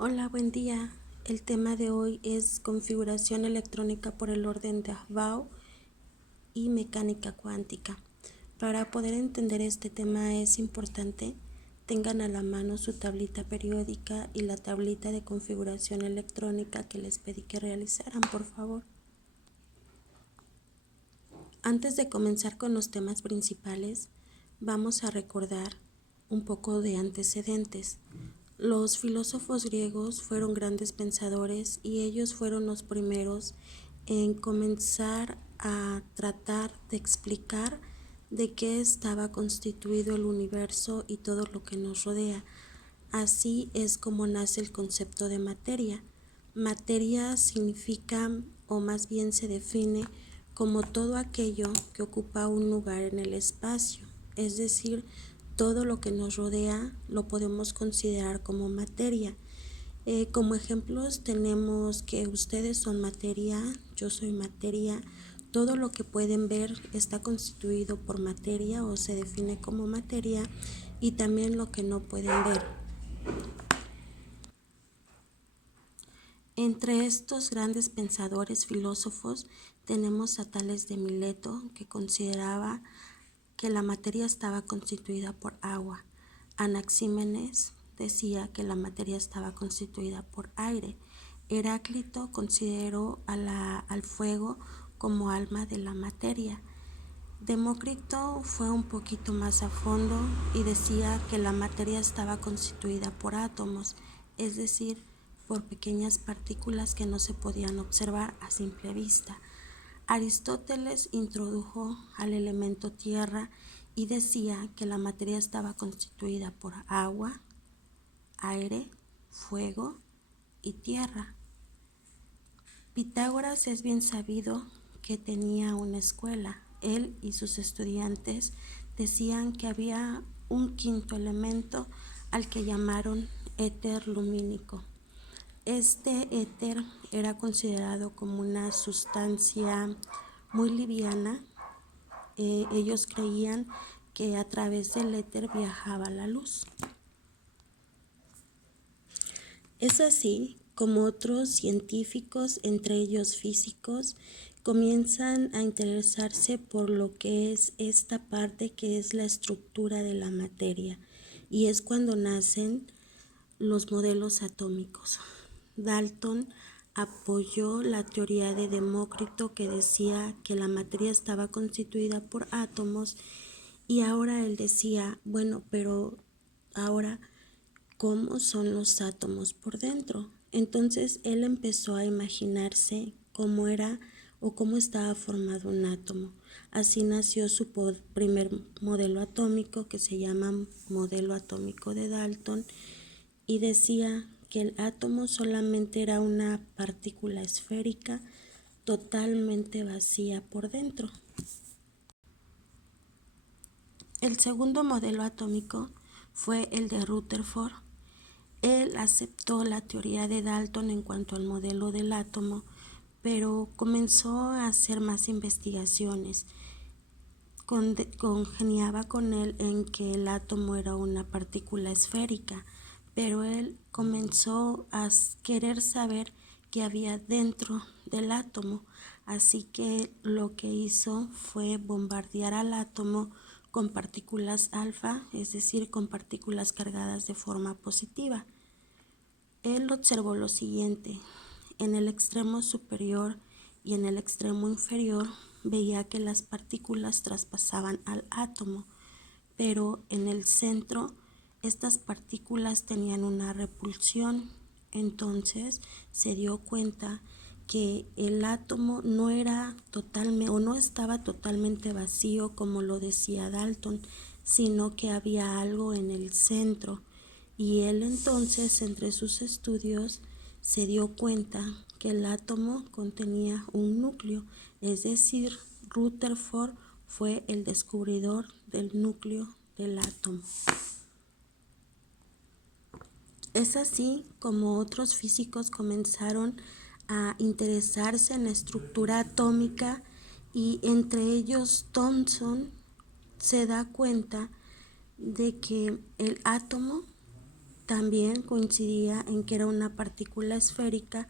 Hola, buen día. El tema de hoy es configuración electrónica por el orden de Aufbau y mecánica cuántica. Para poder entender este tema es importante tengan a la mano su tablita periódica y la tablita de configuración electrónica que les pedí que realizaran, por favor. Antes de comenzar con los temas principales, vamos a recordar un poco de antecedentes. Los filósofos griegos fueron grandes pensadores y ellos fueron los primeros en comenzar a tratar de explicar de qué estaba constituido el universo y todo lo que nos rodea. Así es como nace el concepto de materia. Materia significa, o más bien se define, como todo aquello que ocupa un lugar en el espacio, es decir, todo lo que nos rodea lo podemos considerar como materia. Como ejemplos tenemos que ustedes son materia, yo soy materia, todo lo que pueden ver está constituido por materia o se define como materia y también lo que no pueden ver. Entre estos grandes pensadores filósofos tenemos a Tales de Mileto, que consideraba que la materia estaba constituida por agua. Anaxímenes decía que la materia estaba constituida por aire. Heráclito consideró al fuego como alma de la materia. Demócrito fue un poquito más a fondo y decía que la materia estaba constituida por átomos, es decir, por pequeñas partículas que no se podían observar a simple vista. Aristóteles introdujo al elemento tierra y decía que la materia estaba constituida por agua, aire, fuego y tierra. Pitágoras es bien sabido que tenía una escuela. Él y sus estudiantes decían que había un quinto elemento al que llamaron éter lumínico. Este éter era considerado como una sustancia muy liviana. Ellos creían que a través del éter viajaba la luz. Es así como otros científicos, entre ellos físicos, comienzan a interesarse por lo que es esta parte que es la estructura de la materia, y es cuando nacen los modelos atómicos. Dalton apoyó la teoría de Demócrito, que decía que la materia estaba constituida por átomos, y ahora él decía, bueno, pero ahora, ¿cómo son los átomos por dentro? Entonces él empezó a imaginarse cómo era o cómo estaba formado un átomo. Así nació su primer modelo atómico, que se llama modelo atómico de Dalton, y decía que el átomo solamente era una partícula esférica totalmente vacía por dentro. El segundo modelo atómico fue el de Rutherford. Él aceptó la teoría de Dalton en cuanto al modelo del átomo, pero comenzó a hacer más investigaciones. Congeniaba con él en que el átomo era una partícula esférica, pero él comenzó a querer saber qué había dentro del átomo, así que lo que hizo fue bombardear al átomo con partículas alfa, es decir, con partículas cargadas de forma positiva. Él observó lo siguiente: en el extremo superior y en el extremo inferior veía que las partículas traspasaban al átomo, pero en el centro estas partículas tenían una repulsión. Entonces se dio cuenta que el átomo no era totalmente o no estaba totalmente vacío como lo decía Dalton, sino que había algo en el centro. Y él entonces, entre sus estudios, se dio cuenta que el átomo contenía un núcleo, es decir, Rutherford fue el descubridor del núcleo del átomo. Es así como otros físicos comenzaron a interesarse en la estructura atómica, y entre ellos Thomson se da cuenta de que el átomo también coincidía en que era una partícula esférica,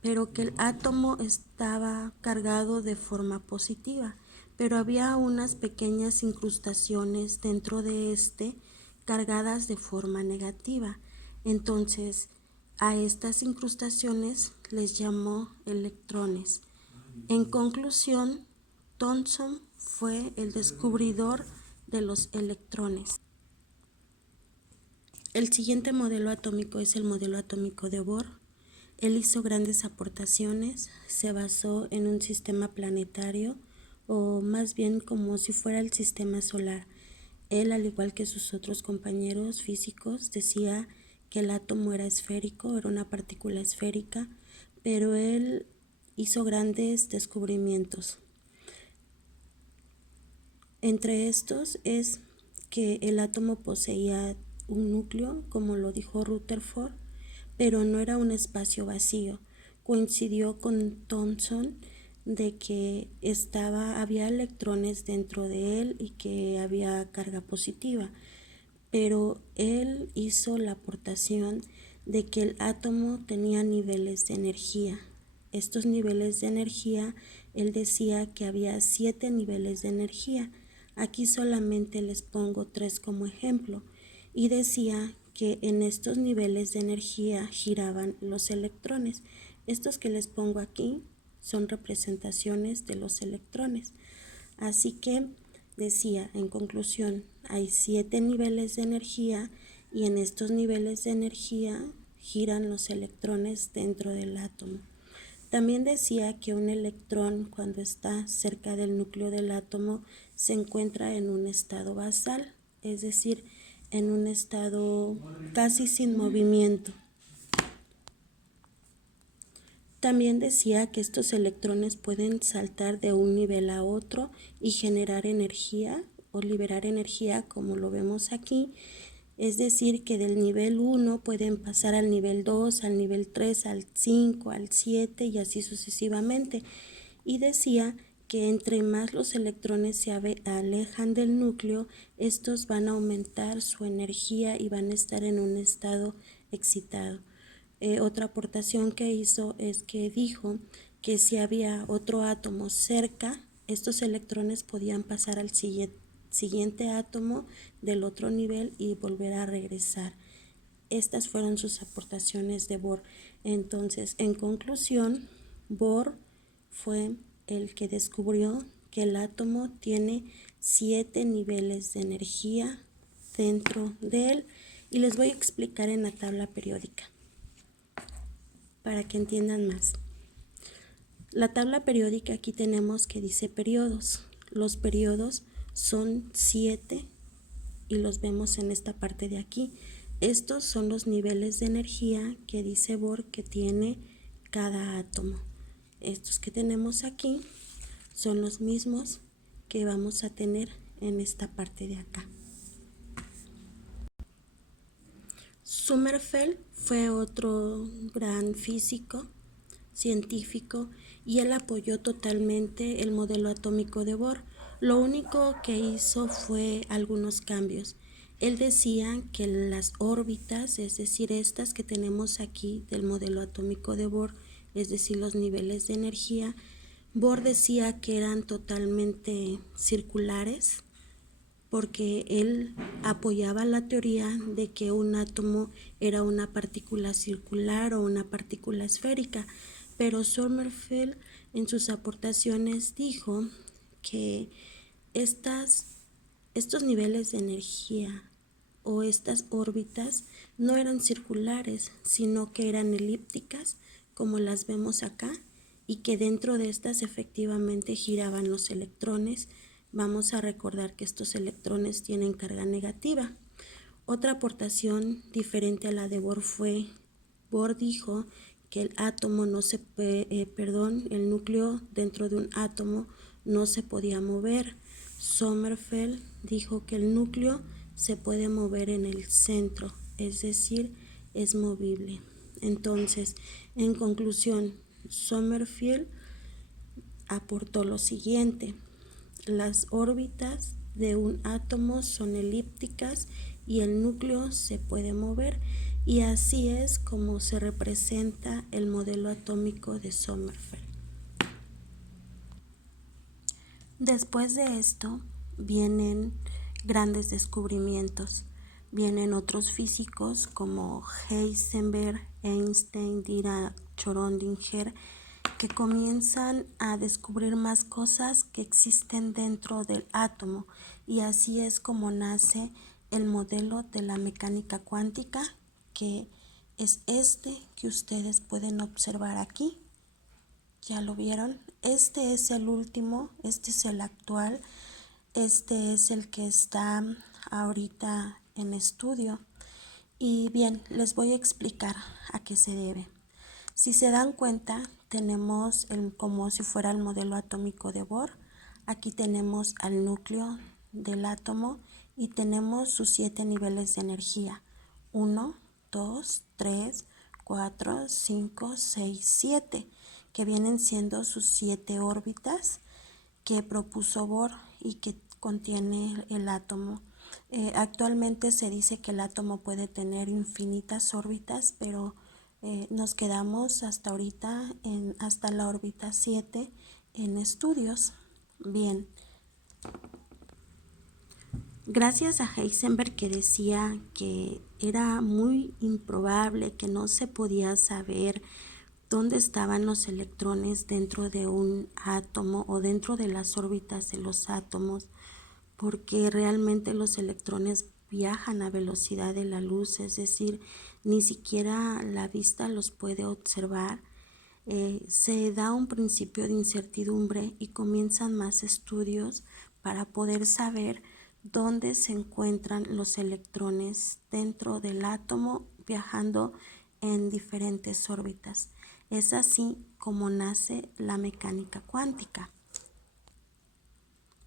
pero que el átomo estaba cargado de forma positiva, pero había unas pequeñas incrustaciones dentro de cargadas de forma negativa. Entonces, a estas incrustaciones les llamó electrones. En conclusión, Thomson fue el descubridor de los electrones. El siguiente modelo atómico es el modelo atómico de Bohr. Él hizo grandes aportaciones, se basó en un sistema planetario, o más bien como si fuera el sistema solar. Él, al igual que sus otros compañeros físicos, decía que el átomo era esférico, era una partícula esférica, pero él hizo grandes descubrimientos. Entre estos es que el átomo poseía un núcleo, como lo dijo Rutherford, pero no era un espacio vacío. Coincidió con Thomson de que había electrones dentro de él y que había carga positiva, pero él hizo la aportación de que el átomo tenía niveles de energía. Estos niveles de energía, él decía que había 7 niveles de energía. Aquí solamente les pongo 3 como ejemplo, y decía que en estos niveles de energía giraban los electrones. Estos que les pongo aquí son representaciones de los electrones. Así que decía, en conclusión, hay 7 niveles de energía y en estos niveles de energía giran los electrones dentro del átomo. También decía que un electrón, cuando está cerca del núcleo del átomo, se encuentra en un estado basal, es decir, en un estado casi sin movimiento. También decía que estos electrones pueden saltar de un nivel a otro y generar energía o liberar energía, como lo vemos aquí. Es decir, que del nivel 1 pueden pasar al nivel 2, al nivel 3, al 5, al 7 y así sucesivamente. Y decía que entre más los electrones se alejan del núcleo, estos van a aumentar su energía y van a estar en un estado excitado. Otra aportación que hizo es que dijo que si había otro átomo cerca, estos electrones podían pasar al siguiente átomo del otro nivel y volver a regresar. Estas fueron sus aportaciones de Bohr. Entonces, en conclusión, Bohr fue el que descubrió que el átomo tiene 7 niveles de energía dentro de él, y les voy a explicar en la tabla periódica para que entiendan más. La tabla periódica aquí tenemos que dice periodos. Los periodos son 7 y los vemos en esta parte de aquí. Estos son los niveles de energía que dice Bohr que tiene cada átomo. Estos que tenemos aquí son los mismos que vamos a tener en esta parte de acá. Sommerfeld fue otro gran físico, científico, y él apoyó totalmente el modelo atómico de Bohr. Lo único que hizo fue algunos cambios. Él decía que las órbitas, es decir, estas que tenemos aquí del modelo atómico de Bohr, es decir, los niveles de energía, Bohr decía que eran totalmente circulares, porque él apoyaba la teoría de que un átomo era una partícula circular o una partícula esférica, pero Sommerfeld en sus aportaciones dijo que estos niveles de energía o estas órbitas no eran circulares, sino que eran elípticas, como las vemos acá, y que dentro de estas efectivamente giraban los electrones. Vamos a recordar que estos electrones tienen carga negativa. Otra aportación diferente a la de Bohr fue, Bohr dijo que el átomo no se el núcleo dentro de un átomo no se podía mover. Sommerfeld dijo que el núcleo se puede mover en el centro, es decir, es movible. Entonces, en conclusión, Sommerfeld aportó lo siguiente: las órbitas de un átomo son elípticas y el núcleo se puede mover. Y así es como se representa el modelo atómico de Sommerfeld. Después de esto vienen grandes descubrimientos. Vienen otros físicos como Heisenberg, Einstein, Dirac, Schrödinger, que comienzan a descubrir más cosas que existen dentro del átomo, y así es como nace el modelo de la mecánica cuántica, que es este que ustedes pueden observar aquí. ¿Ya lo vieron? Este es el último, este es el actual, este es el que está ahorita en estudio. Y bien, les voy a explicar a qué se debe. Si se dan cuenta, tenemos como si fuera el modelo atómico de Bohr. Aquí tenemos al núcleo del átomo y tenemos sus 7 niveles de energía. 1, 2, 3, 4, 5, 6, 7, que vienen siendo sus 7 órbitas que propuso Bohr y que contiene el átomo. Actualmente se dice que el átomo puede tener infinitas órbitas, pero nos quedamos hasta ahorita hasta la órbita 7 en estudios. Bien, gracias a Heisenberg, que decía que era muy improbable, que no se podía saber dónde estaban los electrones dentro de un átomo o dentro de las órbitas de los átomos, porque realmente los electrones viajan a velocidad de la luz, es decir, ni siquiera la vista los puede observar. Se da un principio de incertidumbre y comienzan más estudios para poder saber dónde se encuentran los electrones dentro del átomo viajando en diferentes órbitas. Es así como nace la mecánica cuántica.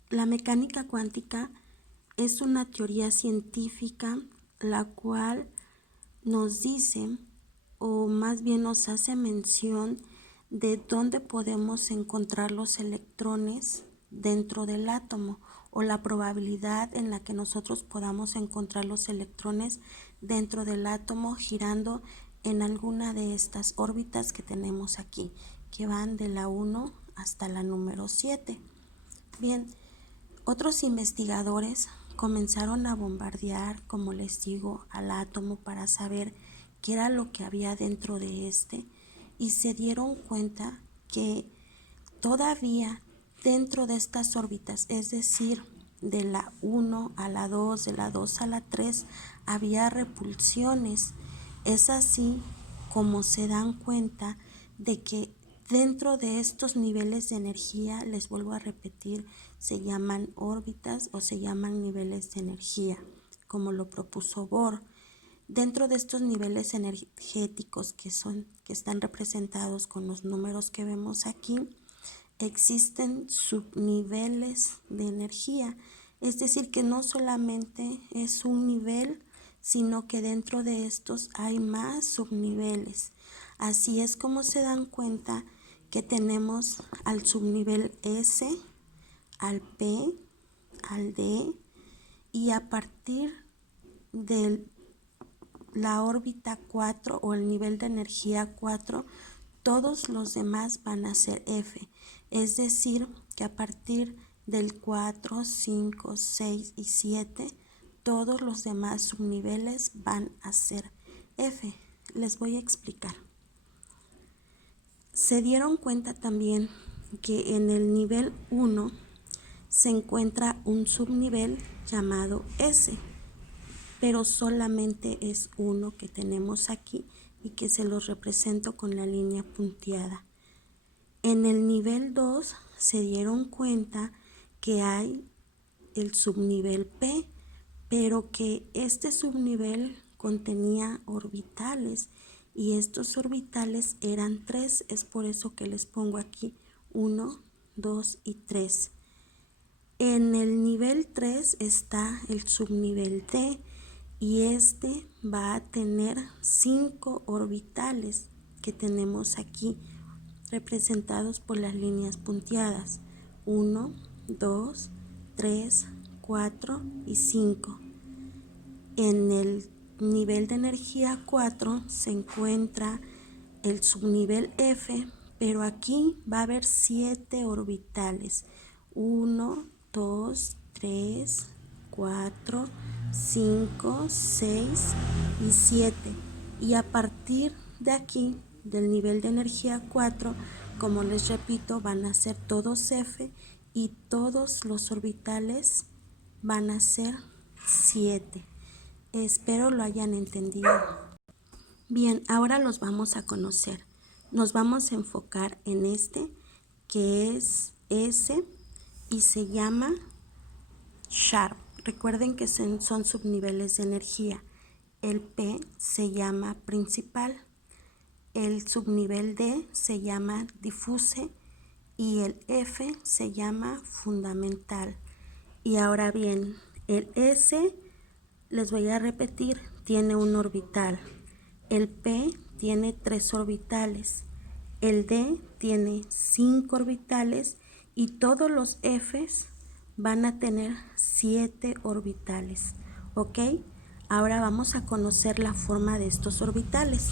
La mecánica cuántica es una teoría científica la cual nos dice, o más bien nos hace mención de dónde podemos encontrar los electrones dentro del átomo, o la probabilidad en la que nosotros podamos encontrar los electrones dentro del átomo girando en alguna de estas órbitas que tenemos aquí, que van de la 1 hasta la número 7. Bien, otros investigadores comenzaron a bombardear, como les digo, al átomo para saber qué era lo que había dentro de este, y se dieron cuenta que todavía dentro de estas órbitas, es decir, de la 1 a la 2, de la 2 a la 3, había repulsiones. Es así como se dan cuenta de que dentro de estos niveles de energía, les vuelvo a repetir, se llaman órbitas o se llaman niveles de energía, como lo propuso Bohr. Dentro de estos niveles energéticos que están representados con los números que vemos aquí, existen subniveles de energía. Es decir, que no solamente es un nivel, sino que dentro de estos hay más subniveles. Así es como se dan cuenta que tenemos al subnivel S, al P, al D, y a partir de la órbita 4 o el nivel de energía 4, todos los demás van a ser F. Es decir, que a partir del 4, 5, 6 y 7, todos los demás subniveles van a ser F. Les voy a explicar. Se dieron cuenta también que en el nivel 1 se encuentra un subnivel llamado S, pero solamente es uno que tenemos aquí y que se los represento con la línea punteada. En el nivel 2 se dieron cuenta que hay el subnivel P, pero que este subnivel contenía orbitales, y estos orbitales eran 3, es por eso que les pongo aquí 1, 2 y 3. En el nivel 3 está el subnivel D, y este va a tener 5 orbitales que tenemos aquí representados por las líneas punteadas: 1, 2, 3, 4 y 5. En el nivel de energía 4 se encuentra el subnivel F, pero aquí va a haber 7 orbitales. 1, 2, 3, 4, 5, 6 y 7. Y a partir de aquí, del nivel de energía 4, como les repito, van a ser todos F y todos los orbitales van a ser 7. Espero lo hayan entendido. Bien, ahora los vamos a conocer. Nos vamos a enfocar en este, que es S y se llama Sharp. Recuerden que son subniveles de energía. El P se llama principal, el subnivel D se llama difuse y el F se llama fundamental. Y ahora bien, el S, les voy a repetir, tiene un orbital. El P tiene 3 orbitales. El D tiene 5 orbitales y todos los Fs van a tener 7 orbitales. ¿Ok? Ahora vamos a conocer la forma de estos orbitales.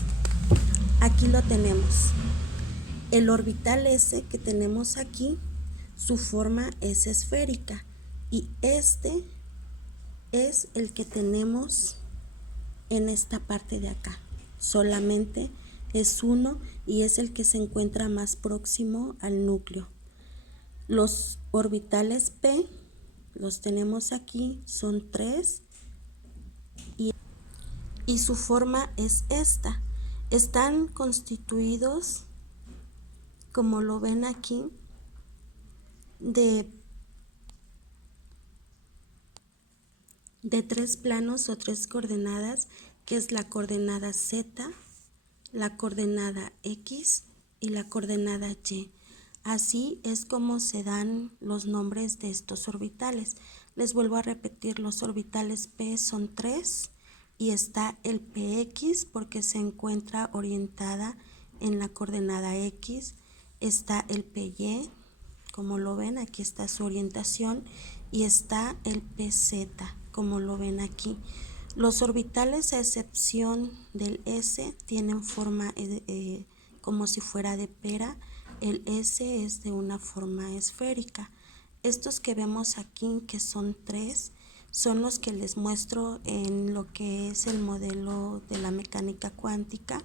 Aquí lo tenemos. El orbital S que tenemos aquí, su forma es esférica y este es el que tenemos en esta parte de acá. Solamente es uno y es el que se encuentra más próximo al núcleo. Los orbitales P los tenemos aquí, son 3 y su forma es esta. Están constituidos, como lo ven aquí, de 3 planos o 3 coordenadas, que es la coordenada Z, la coordenada X y la coordenada Y. Así es como se dan los nombres de estos orbitales. Les vuelvo a repetir, los orbitales P son 3 y está el PX porque se encuentra orientada en la coordenada X. Está el PY, como lo ven, aquí está su orientación, y está el PZ, como lo ven aquí. Los orbitales, a excepción del S, tienen forma como si fuera de pera. El S es de una forma esférica. Estos que vemos aquí, que son 3, son los que les muestro en lo que es el modelo de la mecánica cuántica.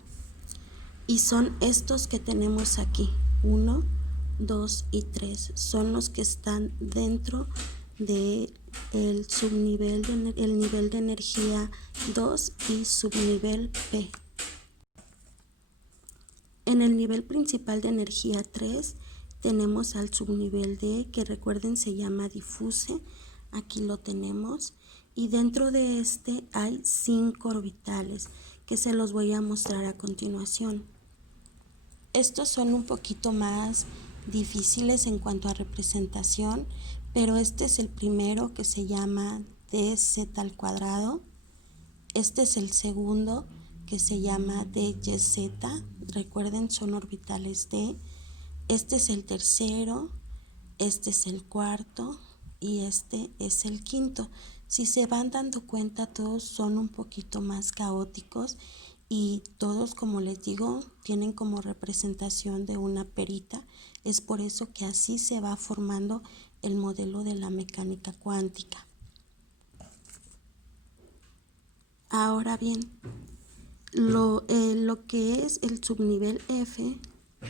Y son estos que tenemos aquí, 1, 2 y 3. Son los que están dentro de el subnivel, el nivel de energía 2 y subnivel P. En el nivel principal de energía 3 tenemos al subnivel D, que recuerden se llama difuse. Aquí lo tenemos. Y dentro de este hay 5 orbitales que se los voy a mostrar a continuación. Estos son un poquito más difíciles en cuanto a representación, pero este es el primero, que se llama dz al cuadrado. Este es el segundo, que se llama dyz. Recuerden, son orbitales D. Este es el tercero, este es el cuarto y este es el quinto. Si se van dando cuenta, todos son un poquito más caóticos y todos, como les digo, tienen como representación de una perita. Es por eso que así se va formando el modelo de la mecánica cuántica. Ahora bien, lo que es el subnivel F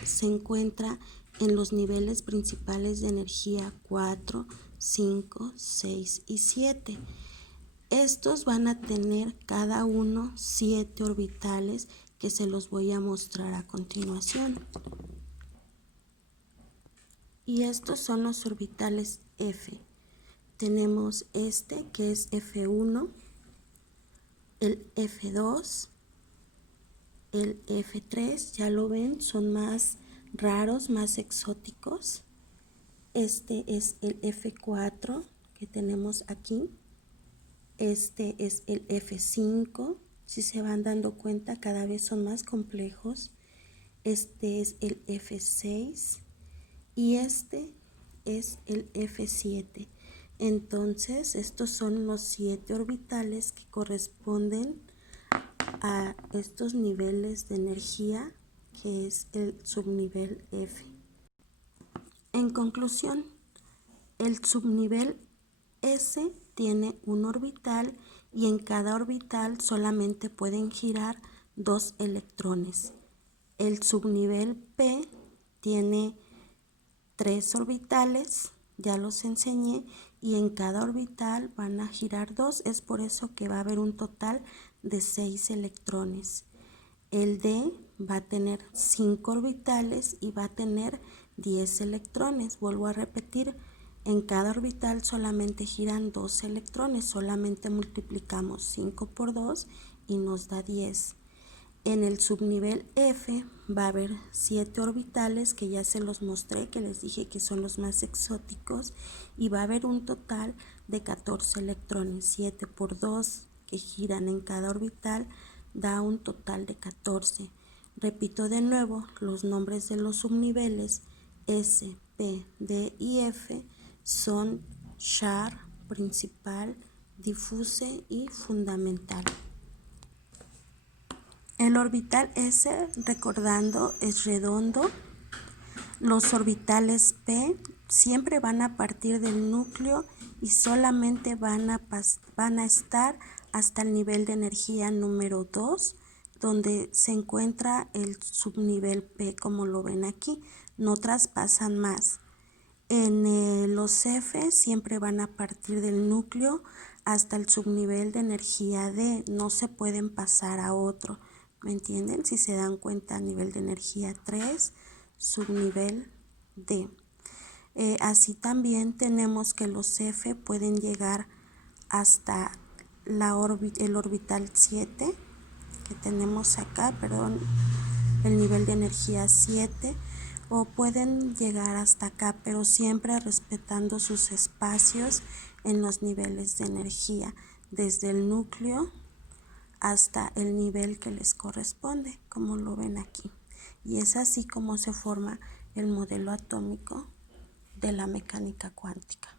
se encuentra en los niveles principales de energía 4, 5, 6 y 7. Estos van a tener cada uno 7 orbitales que se los voy a mostrar a continuación. Y estos son los orbitales F. Tenemos este, que es F1, el F2, el F3, ya lo ven, son más raros, más exóticos. Este es el F4 que tenemos aquí. Este es el F5. Si se van dando cuenta, cada vez son más complejos. Este es el F6 y este es el F7. Entonces, estos son los 7 orbitales que corresponden a estos niveles de energía, que es el subnivel F. En conclusión, el subnivel S tiene un orbital y en cada orbital solamente pueden girar 2 electrones. El subnivel P tiene 3 orbitales, ya los enseñé, y en cada orbital van a girar 2, es por eso que va a haber un total de 6 electrones. El D va a tener 5 orbitales y va a tener 10 electrones. Vuelvo a repetir, en cada orbital solamente giran 2 electrones, solamente multiplicamos 5 por 2 y nos da 10. En el subnivel F va a haber 7 orbitales, que ya se los mostré, que les dije que son los más exóticos, y va a haber un total de 14 electrones. 7 por 2 que giran en cada orbital da un total de 14. Repito de nuevo, los nombres de los subniveles S, P, D y F son char, principal, difuse y fundamental. El orbital S, recordando, es redondo. Los orbitales P siempre van a partir del núcleo y solamente van a estar hasta el nivel de energía número 2, donde se encuentra el subnivel P, como lo ven aquí. No traspasan más. Los F siempre van a partir del núcleo hasta el subnivel de energía D, no se pueden pasar a otro. ¿Me entienden? Si se dan cuenta, a nivel de energía 3, subnivel D. Así también tenemos que los F pueden llegar hasta el orbital 7, que tenemos acá, perdón, el nivel de energía 7, o pueden llegar hasta acá, pero siempre respetando sus espacios en los niveles de energía, desde el núcleo hasta el nivel que les corresponde, como lo ven aquí. Y es así como se forma el modelo atómico de la mecánica cuántica.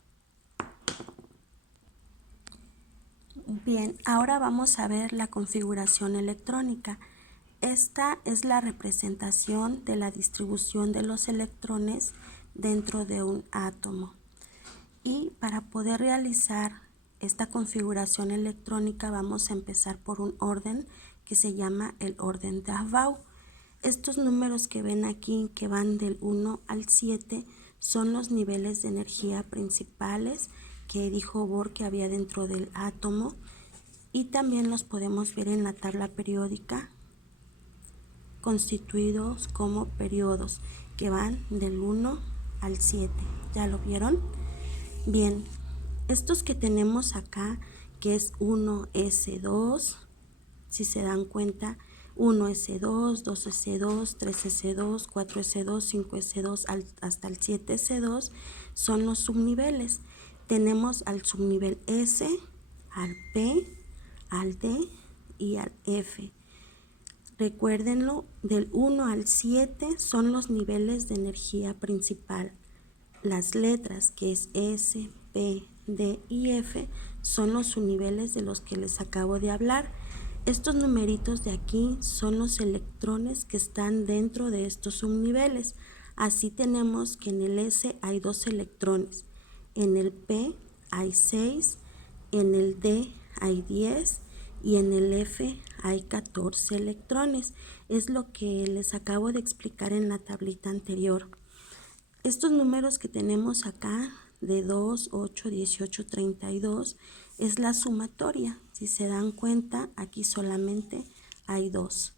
Bien, ahora vamos a ver la configuración electrónica. Esta es la representación de la distribución de los electrones dentro de un átomo. Y para poder realizar esta configuración electrónica vamos a empezar por un orden que se llama el orden de Aufbau. Estos números que ven aquí, que van del 1 al 7, son los niveles de energía principales que dijo Bohr que había dentro del átomo, y también los podemos ver en la tabla periódica, constituidos como periodos, que van del 1 al 7. ¿Ya lo vieron? Bien, estos que tenemos acá, que es 1s2, si se dan cuenta, 1s2, 2s2, 3s2, 4s2, 5s2 hasta el 7s2 son los subniveles. Tenemos al subnivel S, al P, al D y al F. Recuérdenlo, del 1 al 7 son los niveles de energía principal. Las letras, que es S, P, D y F, son los subniveles de los que les acabo de hablar. Estos numeritos de aquí son los electrones que están dentro de estos subniveles. Así tenemos que en el S hay 2 electrones, en el P hay 6, en el D hay 10 y en el F hay 14 electrones. Es lo que les acabo de explicar en la tablita anterior. Estos números que tenemos acá, de 2, 8, 18, 32, es la sumatoria. Si se dan cuenta, aquí solamente hay 2.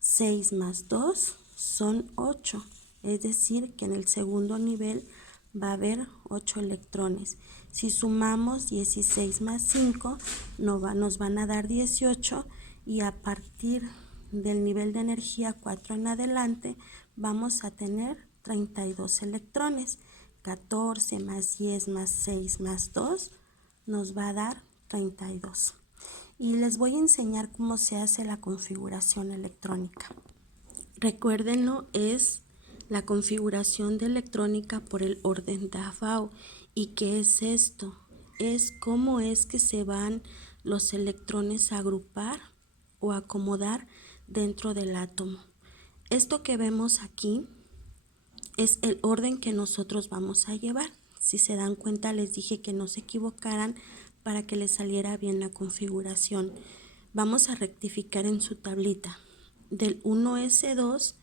6 más 2 son 8. Es decir, que en el segundo nivel va a haber 8 electrones. Si sumamos 16 más 5, nos van a dar 18, y a partir del nivel de energía 4 en adelante vamos a tener 32 electrones. 14 más 10 más 6 más 2 nos va a dar 32. Y les voy a enseñar cómo se hace la configuración electrónica. Recuérdenlo, es la configuración de electrónica por el orden de Aufbau. ¿Y qué es esto? Es cómo es que se van los electrones a agrupar o acomodar dentro del átomo. Esto que vemos aquí es el orden que nosotros vamos a llevar. Si se dan cuenta, les dije que no se equivocaran para que les saliera bien la configuración. Vamos a rectificar en su tablita. Del 1s2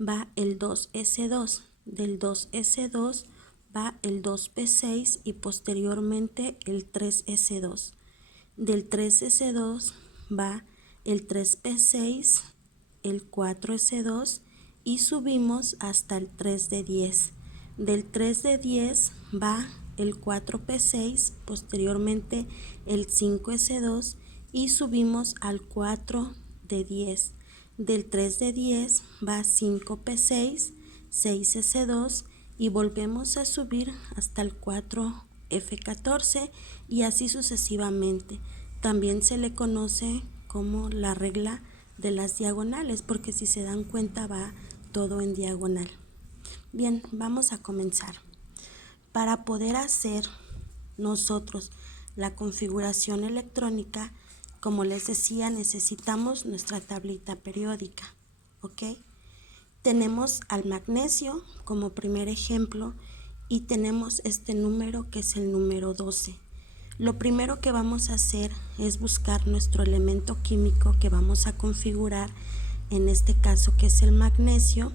va el 2s2, del 2s2 va el 2p6 y posteriormente el 3s2. Del 3s2 va el 3p6, el 4s2 y subimos hasta el 3 de 10. Del 3 de 10 va el 4p6, posteriormente el 5s2 y subimos al 4 de 10. Del 3 de 10 va 5p6, 6s2 y volvemos a subir hasta el 4f14 y así sucesivamente. También se le conoce como la regla de las diagonales, porque si se dan cuenta va todo en diagonal. Bien, vamos a comenzar. Para poder hacer nosotros la configuración electrónica, como les decía, necesitamos nuestra tablita periódica, ¿ok? Tenemos al magnesio como primer ejemplo y tenemos este número que es el número 12. Lo primero que vamos a hacer es buscar nuestro elemento químico que vamos a configurar, en este caso que es el magnesio,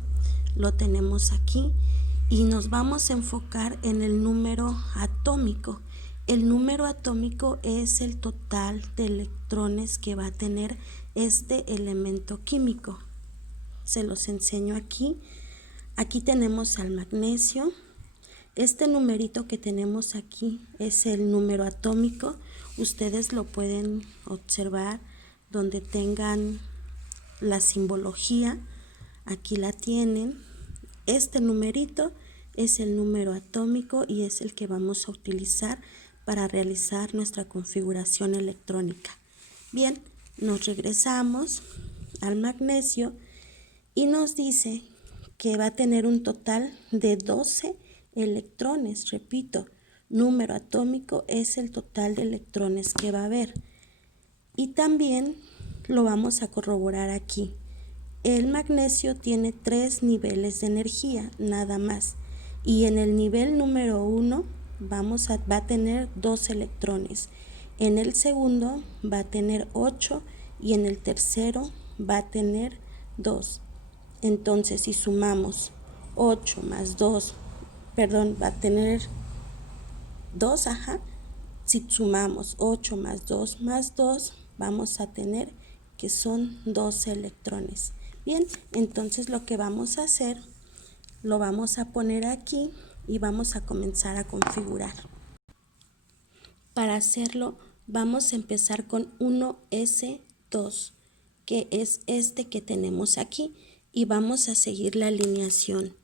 lo tenemos aquí y nos vamos a enfocar en el número atómico. El número atómico es el total de electrones que va a tener este elemento químico. Se los enseño aquí. Aquí tenemos al magnesio. Este numerito que tenemos aquí es el número atómico. Ustedes lo pueden observar donde tengan la simbología. Aquí la tienen. Este numerito es el número atómico y es el que vamos a utilizar para realizar nuestra configuración electrónica. Bien, nos regresamos al magnesio y nos dice que va a tener un total de 12 electrones. Repito, número atómico es el total de electrones que va a haber. Y también lo vamos a corroborar aquí. El magnesio tiene 3 niveles de energía, nada más. Y en el nivel número 1 va a tener 2 electrones. En el segundo va a tener 8 y en el tercero va a tener 2. Entonces, si sumamos 8 más 2, va a tener 2, Si sumamos 8 más 2 más 2, vamos a tener que son 12 electrones. Bien, entonces lo que vamos a hacer, lo vamos a poner aquí y vamos a comenzar a configurar. Para hacerlo, vamos a empezar con 1s2, que es este que tenemos aquí, y vamos a seguir la alineación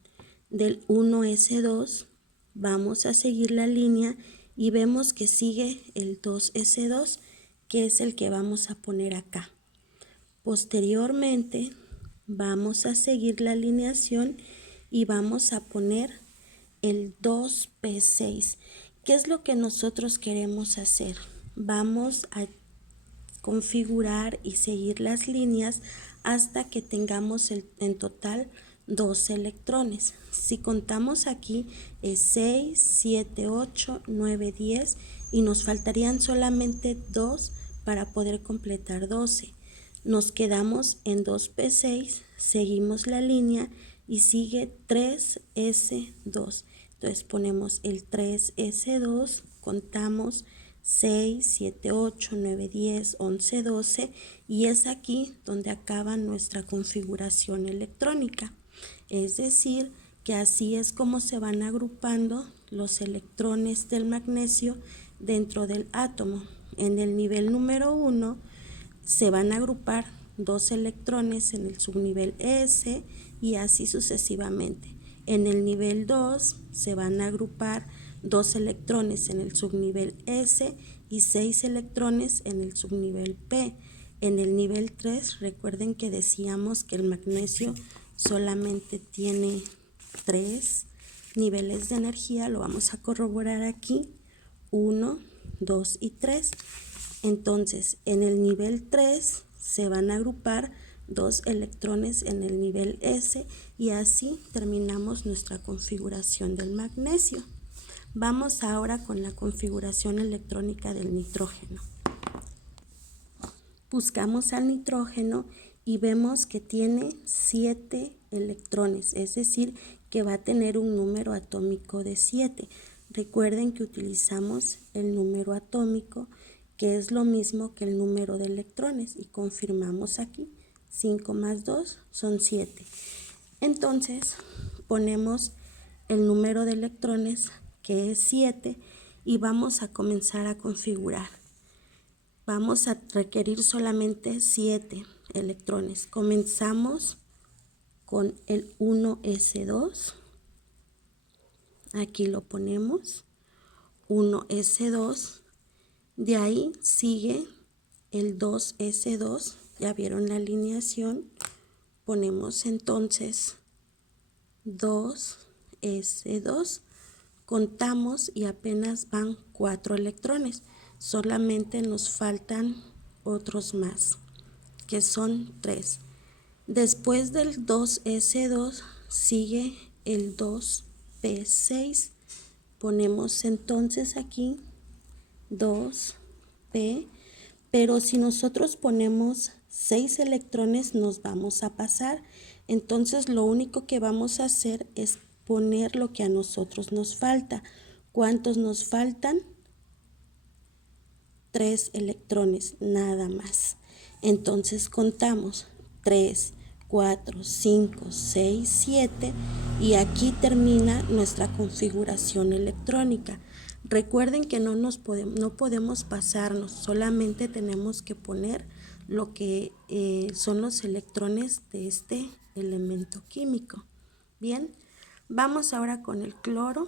del 1s2, vamos a seguir la línea y vemos que sigue el 2s2, que es el que vamos a poner acá. Posteriormente vamos a seguir la alineación y vamos a poner el 2p6. ¿Qué es lo que nosotros queremos hacer? Vamos a configurar y seguir las líneas hasta que tengamos en total 12 electrones. Si contamos aquí es 6, 7, 8, 9, 10 y nos faltarían solamente 2 para poder completar 12. Nos quedamos en 2p6, seguimos la línea y sigue 3s2. Entonces ponemos el 3s2, contamos 6, 7, 8, 9, 10, 11, 12 y es aquí donde acaba nuestra configuración electrónica. Es decir, que así es como se van agrupando los electrones del magnesio dentro del átomo. En el nivel número 1 se van a agrupar 2 electrones en el subnivel S y así sucesivamente. En el nivel 2 se van a agrupar 2 electrones en el subnivel S y 6 electrones en el subnivel P. En el nivel 3, recuerden que decíamos que el magnesio solamente tiene 3 niveles de energía, lo vamos a corroborar aquí, 1, 2 y 3. Entonces, en el nivel 3 se van a agrupar 2 electrones en el nivel S y así terminamos nuestra configuración del magnesio. Vamos ahora con la configuración electrónica del nitrógeno. Buscamos al nitrógeno y vemos que tiene 7 electrones, es decir, que va a tener un número atómico de 7. Recuerden que utilizamos el número atómico, que es lo mismo que el número de electrones, y confirmamos aquí. 5 más 2 son 7. Entonces, ponemos el número de electrones, que es 7, y vamos a comenzar a configurar. Vamos a requerir solamente 7 electrones. Comenzamos con el 1s2. Aquí lo ponemos. 1s2. De ahí sigue el 2s2. Ya vieron la alineación. Ponemos entonces 2s2. Contamos y apenas van 4 electrones. Solamente nos faltan otros más, que son 3. Después del 2s2 sigue el 2p6. Ponemos entonces aquí 2p, pero si nosotros ponemos 6 electrones nos vamos a pasar. Entonces lo único que vamos a hacer es poner lo que a nosotros nos falta. ¿Cuántos nos faltan? 3 electrones, nada más. Entonces contamos 3, 4, 5, 6, 7 y aquí termina nuestra configuración electrónica. Recuerden que no podemos pasarnos, solamente tenemos que poner lo que son los electrones de este elemento químico. Bien, vamos ahora con el cloro.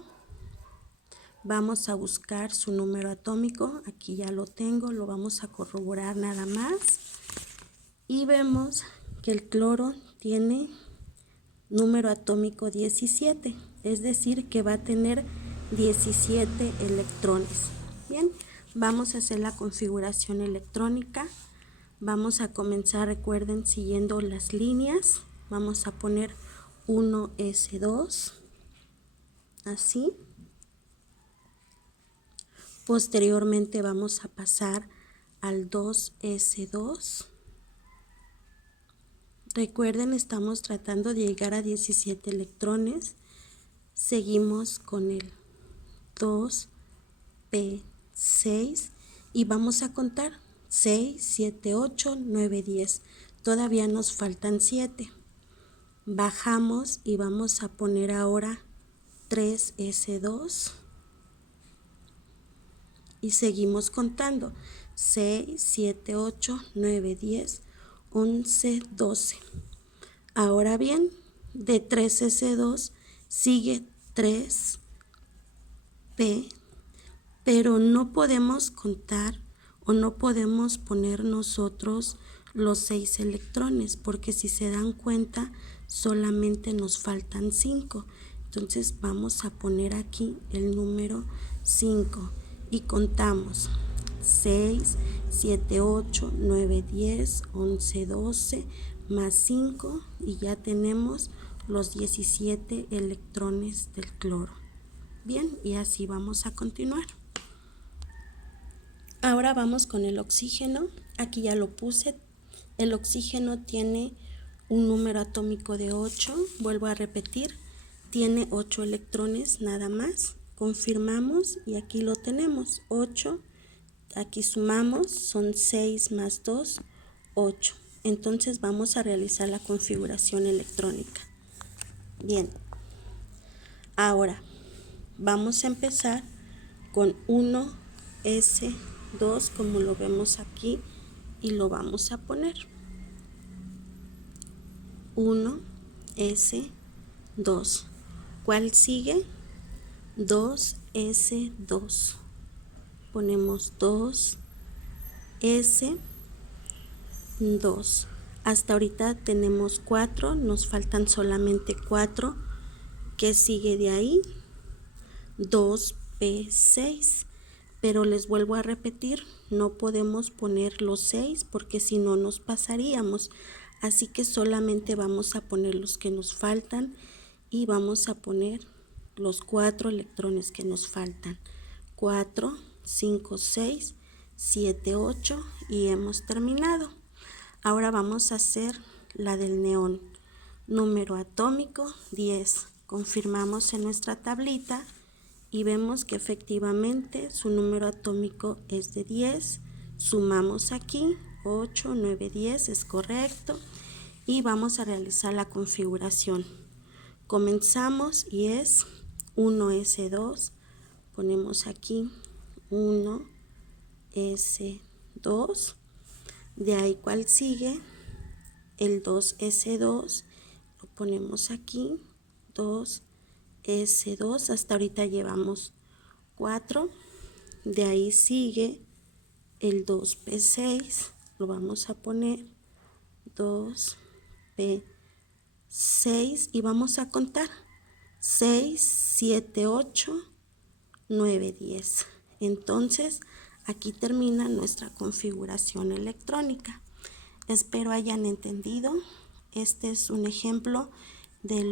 Vamos a buscar su número atómico, aquí ya lo tengo, lo vamos a corroborar nada más. Y vemos que el cloro tiene número atómico 17, es decir, que va a tener 17 electrones. Bien, vamos a hacer la configuración electrónica. Vamos a comenzar, recuerden, siguiendo las líneas. Vamos a poner 1s2, así. Posteriormente vamos a pasar al 2s2. Recuerden, estamos tratando de llegar a 17 electrones. Seguimos con el 2p6 y vamos a contar 6, 7, 8, 9, 10. Todavía nos faltan 7. Bajamos y vamos a poner ahora 3s2. Y seguimos contando 6, 7, 8, 9, 10, 11, 12. Ahora bien, de 3s2 sigue 3p, pero no podemos contar o no podemos poner nosotros los 6 electrones, porque si se dan cuenta solamente nos faltan 5. Entonces vamos a poner aquí el número 5. Y contamos 6, 7, 8, 9, 10, 11, 12, más 5 y ya tenemos los 17 electrones del cloro. Bien, y así vamos a continuar. Ahora vamos con el oxígeno. Aquí ya lo puse. El oxígeno tiene un número atómico de 8. Vuelvo a repetir, tiene 8 electrones nada más. Confirmamos y aquí lo tenemos, 8, aquí sumamos, son 6 más 2, 8. Entonces vamos a realizar la configuración electrónica. Bien, ahora vamos a empezar con 1s2 como lo vemos aquí y lo vamos a poner. 1s2. ¿Cuál sigue? 2s2. Ponemos 2s2. Hasta ahorita tenemos 4, nos faltan solamente 4. ¿Qué sigue de ahí? 2p6. pero les vuelvo a repetir, no podemos poner los 6 porque si no nos pasaríamos. Así que solamente vamos a poner los que nos faltan y vamos a poner los 4 electrones que nos faltan. 4, 5, 6, 7, 8 y hemos terminado. Ahora vamos a hacer la del neón. Número atómico 10. Confirmamos en nuestra tablita y vemos que efectivamente su número atómico es de 10. Sumamos aquí 8, 9, 10, es correcto. Y vamos a realizar la configuración. Comenzamos y es 1s2. Ponemos aquí 1s2. De ahí, ¿cuál sigue? El 2s2. Lo ponemos aquí. 2s2. Hasta ahorita llevamos 4. De ahí sigue el 2p6. Lo vamos a poner 2p6 y vamos a contar 6, 7, 8, 9, 10. Entonces, aquí termina nuestra configuración electrónica. Espero hayan entendido. Este es un ejemplo de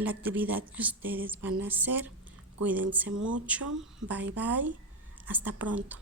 la actividad que ustedes van a hacer. Cuídense mucho. Bye bye. Hasta pronto.